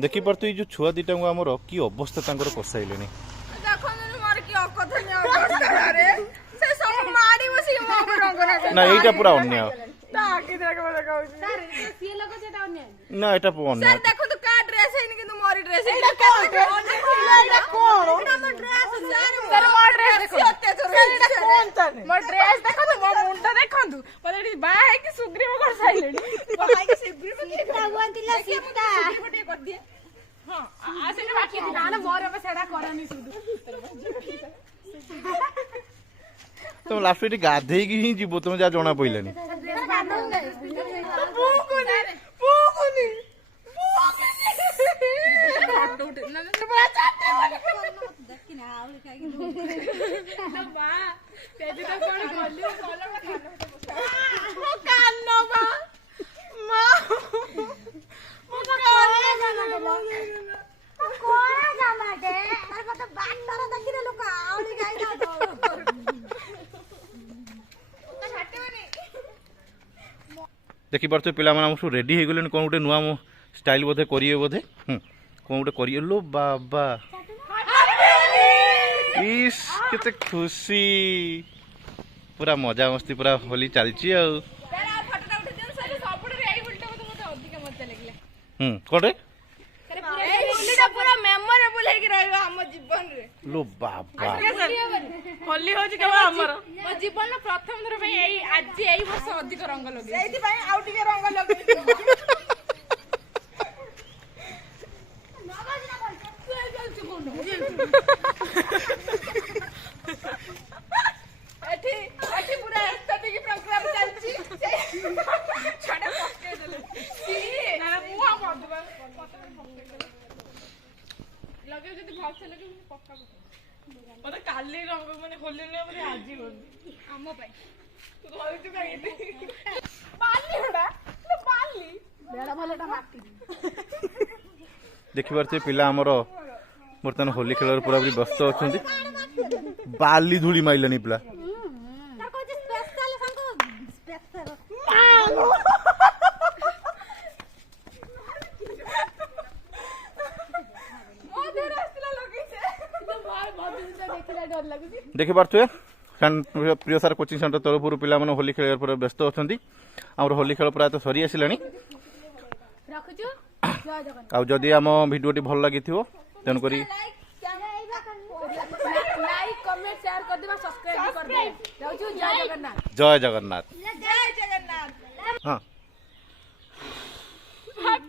देखी पार तु जो छुआ दीटा आमर कि अवस्था तांकर करसाइले ना एटा पूरा अन्याय ना एटा अन्याय देखो तो का ड्रेस है किंतु मोरी ड्रेस है एटा एटा कोन एटा मो ड्रेस सर मो ड्रेस देखो सर एटा कोन तने मो ड्रेस देखो तो मो मुंडा देखंतु पदडी बा है कि सुग्रीव कर साइलेनी बा है कि सुग्रीव के भगवान तिला सीता सुग्रीव टे कर दिए हां आसे ने बाकी ना ना मोर पे सेडा करनी सुदु तुम लास्ट वीक गाधे की ही जीवो तुम जा जोना पइलानी देखी पार्थ पिला माने रेडी हो गले कौन गोटे नुआ स्टाइल बोधे करिए बोधे कौन गोटे करिए लो बाबा इस केते खुशी पूरा मजा मस्ती पूरा होली चलची आ कोटे पूरा मेमोरेबल है कि रहबा हम जीवन रे लो बाबा होली हो जे हमर मो जीवन प्रथम थर पे एई आज एई वर्ष अधिक रंग लगे एथि भाई आउ टिके रंग लगे एथि एथि पूरा एस्थेटिक प्रोग्राम चलची छडे पक्के देले सी ना मुआ पडबा लगे जदी भाव से लगे पक्का मते काली रंग माने होली ने माने आजी होली आम पई तू घर तू काई बाली होडा बाली बेडा भलटा माटी देखि पारते पिला हमर बर्तमान होली खेल पूरा पूरी व्यस्त अच्छा बाली धूली माइलानी पिला देखि पारे प्रिय सार कोचिंग सेंटर तरफ पिला माने होली खेल पूरा व्यस्त अच्छा आम होली खेल प्रायः सरी आसला आदि आम भिडियोटी भल लगी तेणुक जय जगन्नाथ हाँ।